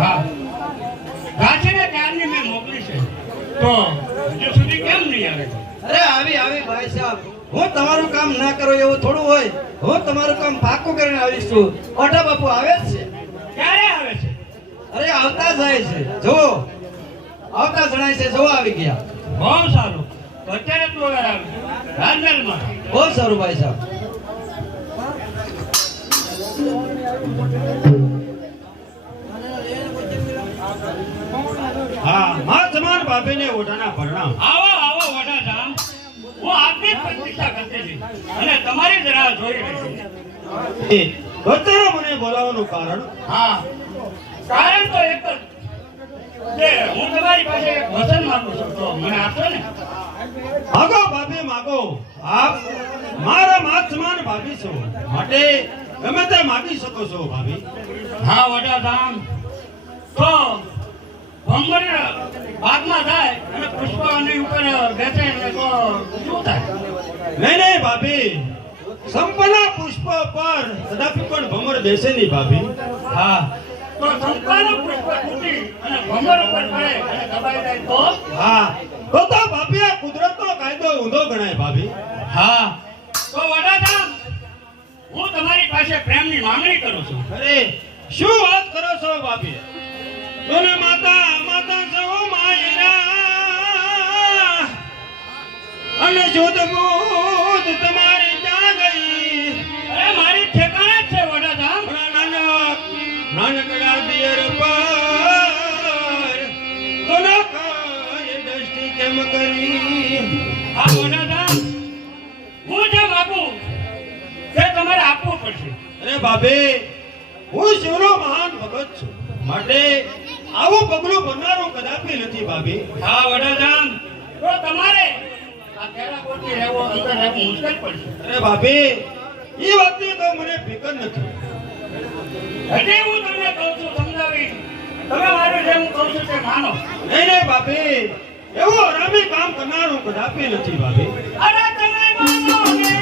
હા ગાછીને ત્યારની મેં મોકલી છે તો હજુ સુધી કેમ નહીં આવે? અરે આવી ભાઈ સાહેબ, હું તમારું કામ ના કરો એવું થોડું હોય. હું તમારું કામ પાકું કરીને આવીશ છું. ઓઢા બાપુ આવે જ છે. ક્યારે આવે છે? અરે આવતા જાય છે, જો આવતા જણાય છે, જો આવી ગયા. બહુ સારું. અત્યારે તું રાજમહેલમાં. બહુ સારું ભાઈ સાહેબ. હા મારા સમાન ભાભીને ઓઢાના પરણામ. આવો આવો વડા ધામ. હું આપની પ્રતીક્ષા કરતી હતી અને તમારી જ રાહ જોઈ રહી હતી. અત્યારે મને બોલાવવાનું કારણ? હા કારણ તો એક જ કે હું તમારી પાસે એક વચન માંગુ છું, તો મને આપશો ને? માગો ભાભી માગો. આપ મારા માત સમાન ભાભી છો, માટે ગમે તે માગી શકો છો ભાભી. હા વડા ધામ. તો ભંગર ભાગમાં થાય અને પુષ્પની ઉપર બેસે તો શું થાય? નહીં ભાભી, સંપન્ન પુષ્પ પર કદાપી પણ ભમર બેસે નહીં ભાભી. હા તો સંપાદક પુષ્પ તૂટી અને ભંગર ઉપર પડે અને દબાઈ જાય તો? હા તો ભાભી આ કુદરતનો કાયદો ઊંધો ગણાય ભાભી. હા તો વડાધામ, હું તમારી પાસે પ્રેમની માંગણી કરું છું. અરે શું વાત કરો છો ભાભી? તોને માતા માતા સૌ માયરા અને શુદ્ધ બુદ્ધ તમારી ક્યાં ગઈ? અરે મારી ઠેકાણે જ છે વડાધામ. નાનકડા દિયર પર તો ના કાય દ્રષ્ટિ કેમ કરી? આ વડાધામ, હું જે માગું તે તમારે આપવું પડશે. અરે ભાભી, હું શિવનો મહાન ભગત છું, માટે આવું પગલું ભરનારું કદાપી નથી ભાભી. હા વડાધામ, તો તમારે આ કેળાકોટની રહેવું અંદર રહેવું મુશ્કેલ પડશે. અરે ભાભી, એ વાતની તો મને ફિકર નથી. હજી હું તમને કહું છું સમજાવી, તમે મારું જે હું કહું છું તે માનો. નહીં ભાભી, એવું હરામી કામ કરનારું કદાપી નથી ભાભી. અરે તમે માનો ને